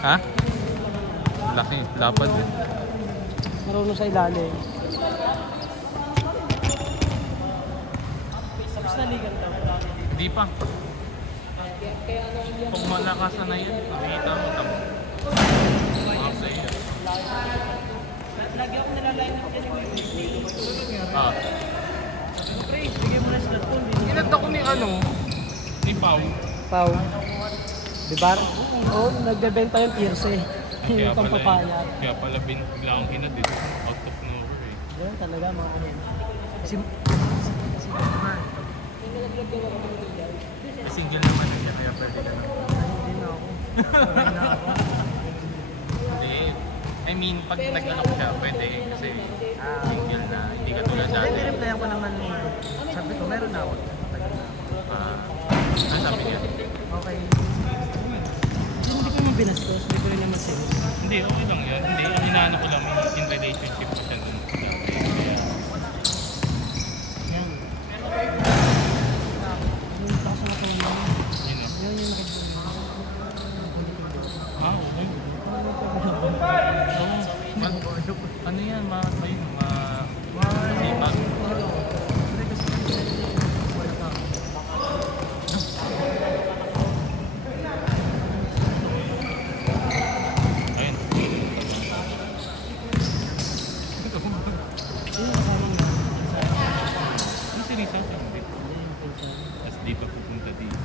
Ha? Laki, lapad eh. Marunong sa ilalim. Tapos naligan daw. Hindi pa. Kung malakasan na yan, nakikita mo tamo. Mga player. Lagi ako nilaline up yan yung Ah. pre, bigyan mo na slot phone. Inad ako ni ano, ni Pao. Pau. Diba? Oo, nagbebenta yung Tirse. Yung pampapaya. Kaya pala bigla akong inad dito. Out of nowhere eh. Yan talaga mga ano. Kasi Single naman eh, kaya pwede ka na. hindi na ako. Okay na ako. Hindi. I mean, pag nag-alok siya, pwede kasi single na. Hindi ka tulad dati. Nire-replyan ko naman eh. Sabi ko, meron na ako. Tagal na ako. Ano sabi niya? Okay. Hindi ko naman binastos. Hindi ko rin naman sales. Hindi, okay lang yan. Hindi, ang hinahanap ko lang in relationship ko siya dun dati. Kaya, Yan. Yung takas na katawan naman. yun o. Yan yung nakagawin. Okay. So, ano yan, ayun, sipag. Ayun. Ano si Risa? Tapos di pa pupunta dito.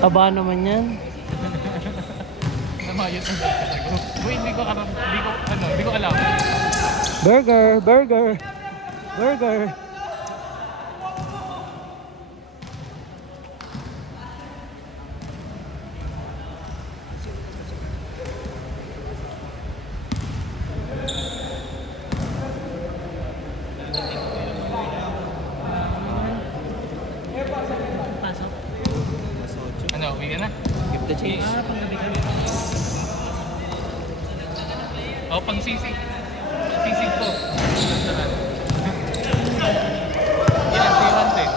Taba naman yan. Namayot ang dati ko. Uy, hindi ko alam. Burger! Burger! Burger! Pasok. Ano, uwi ka na? Give the change. Panggabi ka. O, pang sisig. Sisig ko. Yan, si Johansen.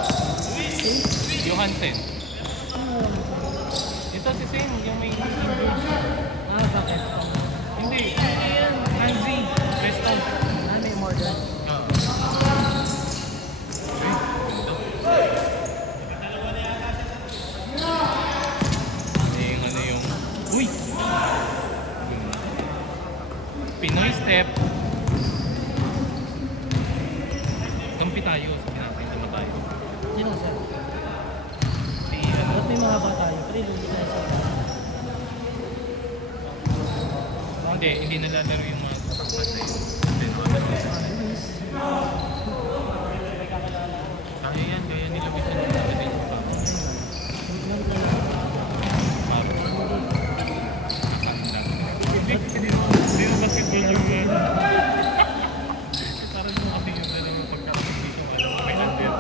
Johansen. Ito si Sam, yung may Bakit? Hindi. Yan, Hanzi. Preston. Ano yung order? Oo. Yung uy! Pinoy step. Kampi tayo. Sabi natin, tama tayo. Sino sir? Di, ano, Ba't may mahaba tayo? Pero hindi tayo sa... hindi nalalaro yung mga katangkad na yun. Then, ano, kaya yan, kaya nila bisa nung nakadate pa. Hindi mo basketball yung yan. Parang mo kasi yung alam yung pagkakaroon dito, alam mo may under.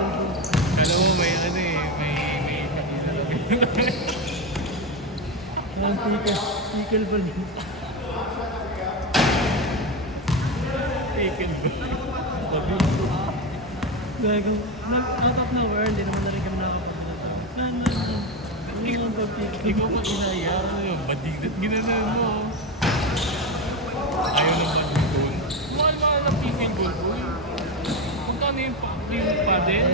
Alam mo may ano eh, may kanila lang. Ang tickle ball. Taken ba? Gago. Out of nowhere, hindi naman na rin kami nakapagdala. Hindi naman pag-tickle. Ikaw pa kinaya, ano yung badigat, ginana mo. Ayaw ng badminton. Mahal-mahal ng picking goal ko eh. Magkano yung paddle?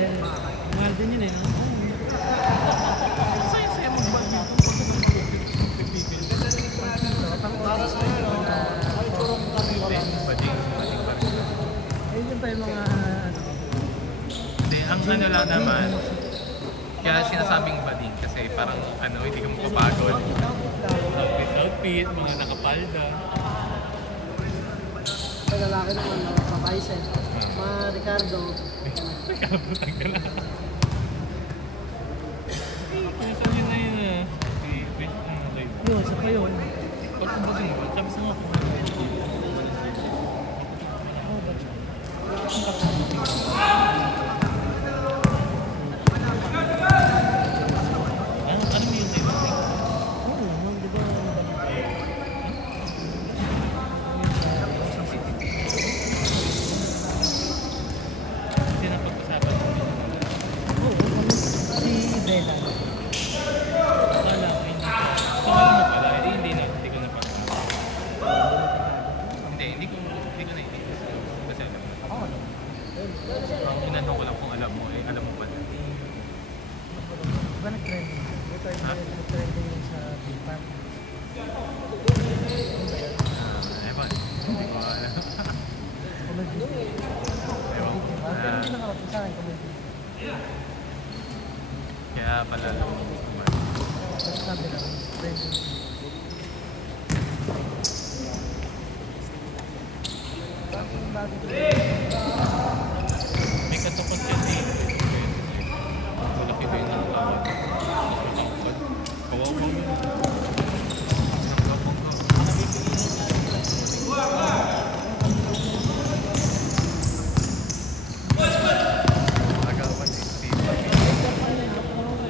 Mahal din yun eh. No? Saya-saya mag-badminton pag nag-picking. Para sa iyo, ay turong kami din. Bading pa rin. Ayun yung pa yung mga... Hindi, ang ano lang naman, kaya sinasabing bading kasi parang ano, hindi ka mapapagod. Outfit, mga nakapalda. Sa lalaki naman, mga Bison, mga Ricardo. Nagkabutang ka lang. Pinsan yun na yun ah. Wait, live. Yun, sa pa yun. Pag kumbaga mo, sabi sa mga ano mo yung live? Zedan. Akala ko hindi ko. Pangalan mo pala, hindi ko na pa. Hindi ko na itigil. Kasi alam mo. Ako ano? Ang inano ko lang kung alam mo, alam mo pala. Diba nag-trending? Ito ay Ha? nag-trending yung sa Japan. Ewan, hindi ko alam. Comedy. Ewan ko. Pero hindi nakarating sa akin comedy. Kaya pala alam mo. Tapos sabi lang, trending. Bakit yung bago ko? May katapat yan eh. Malaki ba yung nakakawad? Mas matangkad. Kawawa mo yun. Agawan eh.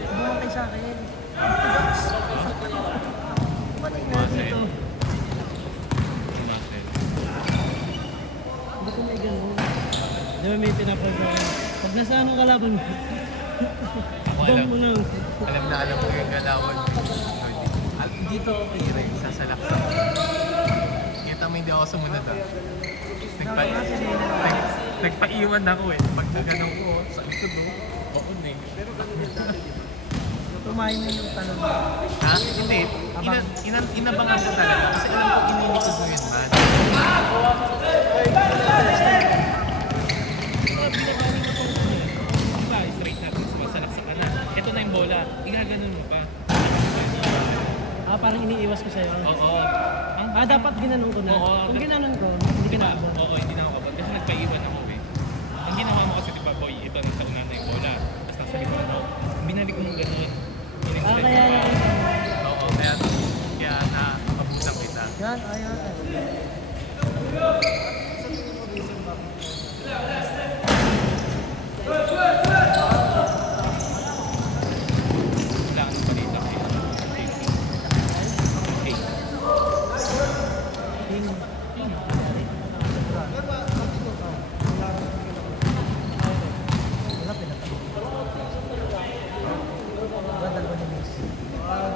Bumatay sa akin. Bumatay na Bumatay. dito. Marcel. Ba't may ganun? Di ba may pinaprogram? Pag nasa anong kalaban mo, Ako bang alam. mo na. Alam ko yung galawan. Dito ako kay Ray, sasalaksak. Kita mo hindi ako sumunod ah. Nagpaiwan ako eh. Pag nagano ko, sa likod mo. Oo na eh. Tumayo na yung talon. Ha? Hindi. Inabangan ko talaga. Kasi alam ko ininikod mo yun man. Binabali mo ko. Diba, straight natin. Sumasalaksak ka na. Ito na yung bola. Igaganon mo pa. Ah, parang iniiwas ko sa'yo. Oo. Ah, dapat ginanon ko na. Oo. Kung ginanon ko, hindi ka na. Oo, hindi na ako kabot. Kasi nagpaiwan ako eh. Ang ginawa mo kasi diba, boy, ito nang tauna na yung bola. Tapos nasa likod mo. Binalik mo ganun. Ah, kaya Oo, kaya nakabutan kita. Yan, ayan. Wala kang balita kay Okay. King. Wala pinatalo. Wala dalawa ni Miss. Ah,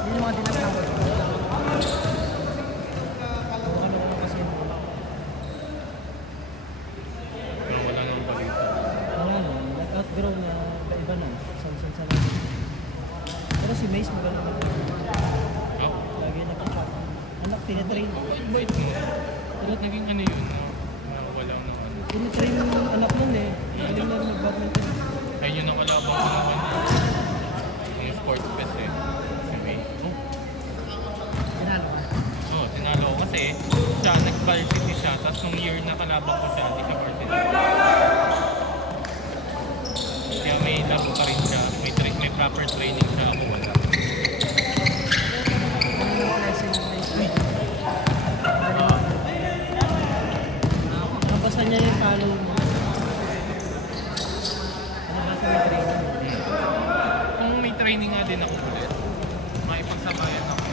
Yun yung mga dinatawag ko. Ano ko kasi yung bola ko. pero wala nang balita. Wala na, nag-outgrow na iba na. Sa lagi. Pero si Mace magaling na. Oh, Lagi nag-chat. Anak, tinitrain. bait mo. Bakit naging ano yun? Na wala nang ano. Tinitrain yung anak nun eh. Magaling na mag-badminton. Ay, yun ang kalabang ko naman. Yung sports best eh. Si May. Oh, Tinalo ka. oh, tinalo ko kasi siya, nag-varsity siya. Tapos nung year na kalabang ko siya, hindi siya varsity. Kaya may laro pa rin siya. May proper training siya. Ako wala. Ano yung lesson yung Miss? Nabasa niya yung follow mo. Nabasa yung training. Kung may training nga din ako ulit, maipagsamayan ako.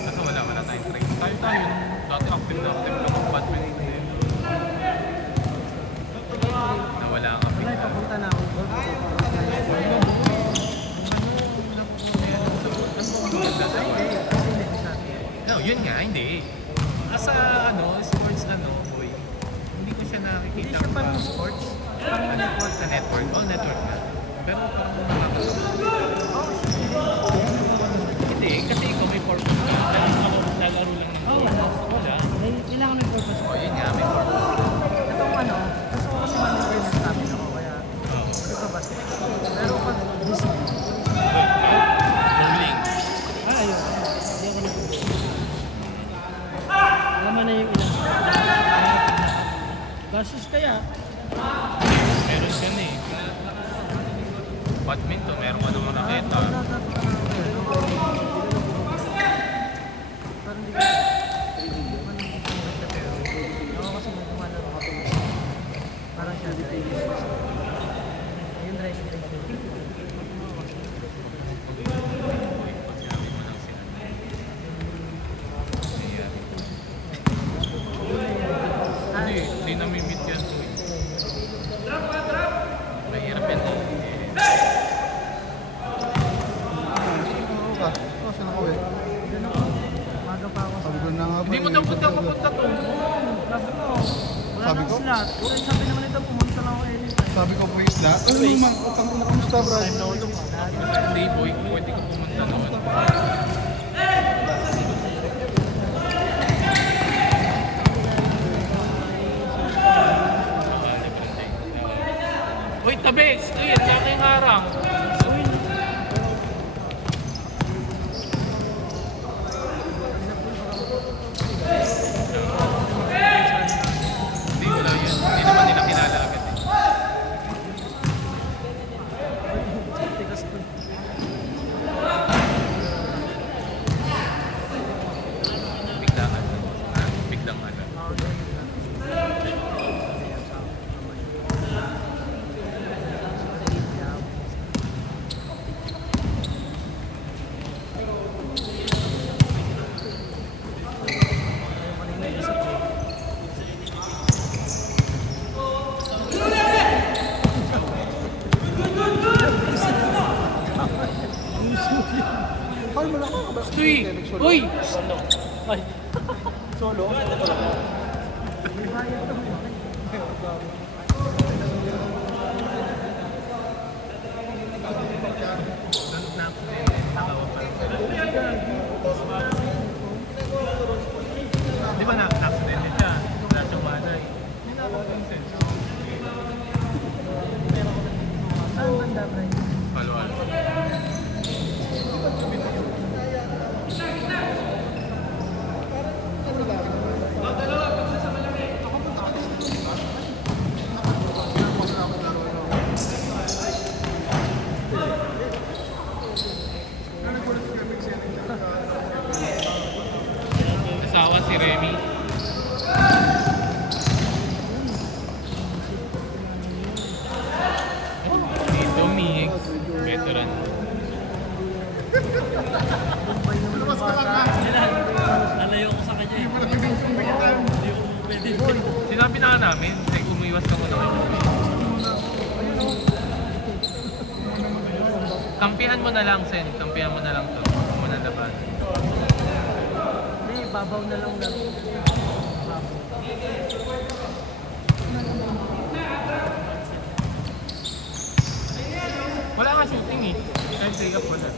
Kasi wala tayong training. Tayo, dati active lang ng badminton din. Nawala ang Wala, kapit. papunta na ako. No, yun nga, hindi. Asa sports boy. Hindi ko siya Hindi nakikita. siya parang sports. Parang network na network. Oh, network nga. Pero parang nakakasama. Hindi, kasi ikaw may purpose ka. Lalaro lang ng Oo, wala. kailangan ng purpose. Oh, yun nga, may purpose. Itong gusto ko kasi ma-maintain yung stamina ko. Kaya, Oh. ito basketball. Pero pag discipline, Bowling. Ah, ayun. Hindi ako nag Alam mo na yung ilang Gastos kaya. Meron ka na eh. Badminton, meron ka naman nakita. parang di ko, ako kasi may gumalaro ako. Parang siya driving. Ayun, driving. Sinabi mo lang sila. Ayan. Hindi, Hindi namimit yan. Mahirap yan eh. Saan ako eh? Yan ako. Maga pa ako. Sabi ko na nga ba. Hindi mo daw punta papunta to. Sabi ko, wala Sabi nang ko? slot. Sabi naman ito, pumunta lang ako anytime. Sabi ko po isla. Ano naman? Utang na kamusta bro? Hindi boy, pwede ka pumunta noon. Uy, tabi! Uy, yan lang yung harang. Hindi ko lang yun. Hindi naman nila kilala agad eh. Tigas ko. Biglaan. Ha? Biglang ano. Ay, malaki ka ba? Uy! Uy! Ay, Solo? Di ba na-accident siya? Wala siyang malay. Hindi na consent. saan banda, pre? Palo-alo. Asawa si Remy. Si Dominic, veteran. Bombay naman yung bata. Lalayo ko sa kanya eh. Hindi ko pwede. Sinabi na nga namin, like, umiwas ka muna. Kampihan mo na lang, Sen. Kampihan mo na lang to. Huwag mo na laban. Hindi, babaw na lang lang. Wala nga shooting eh. Kahit take up wala.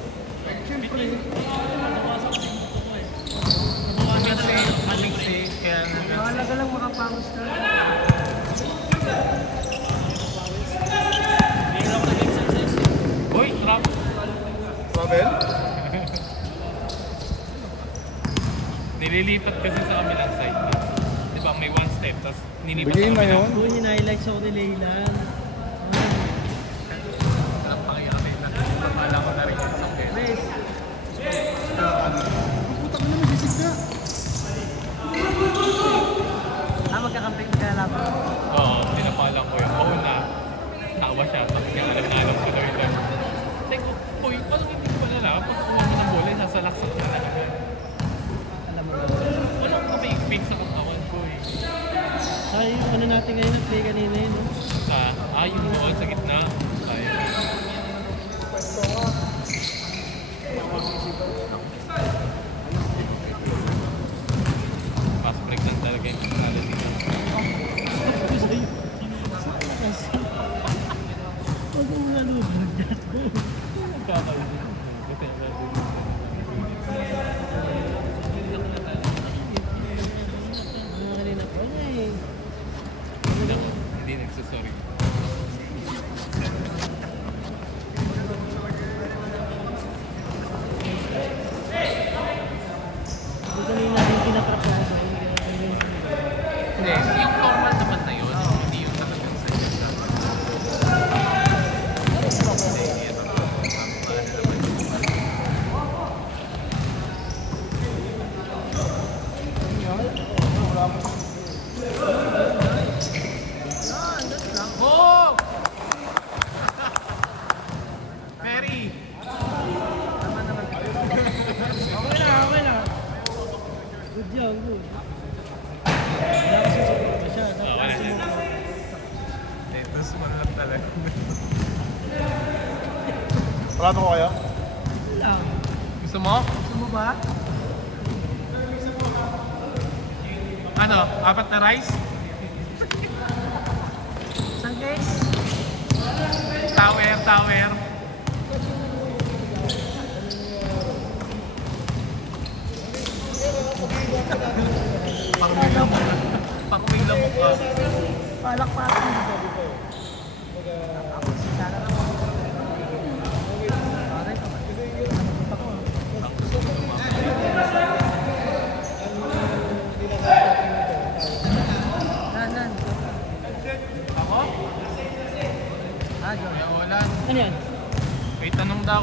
Kasi, maliksi, kaya nagan. Mahalaga lang makapangos ka. Uy, trap! Travel? Nililipat kasi sa kabilang side. Di ba, may one step, tapos ninipas Bigay sa na kabilang. yun. Doon yung highlights ako ni Leyland. Walang pakiamin na. Akala ko na rin yung isang beses. Chris, Putang na masisig na. magkakampi ka laban. Oo, pinapala ko yun. Oo na. Tawa siya. Tapos kaya alam na alam ko daw yun. Teko, boy, parang hindi ko pala alam. Pag kuha mo ng bola, nasa laksak na lang. Alam mo ba? Walang kapig-pig sa katawan ko eh. Ay, yung ano natin ngayon, nag-play kanina yun, no? Yung doon sa gitna. Sayang. Fast break lang talaga yung mentality na. Sabi ko sa'yo, huwag mo nga lubog dyan ko. Kakainin. Mga kanina ko na eh. Hindi nagsasorry. Yung kanina yung pinatrap ko sa'yo. Wala ko kaya? Lang. Gusto mo? Gusto mo ba? Ano? 4 na rice? Isang case? Tower, tower. Pakuwing lang mo. Pakuwing lang mo ka. Palakpakan. Tapos, sana lang ako. Bagay ka ba? Ako. Nan. Ako? Ah, John. May ulan. Ano yan? May tanong daw.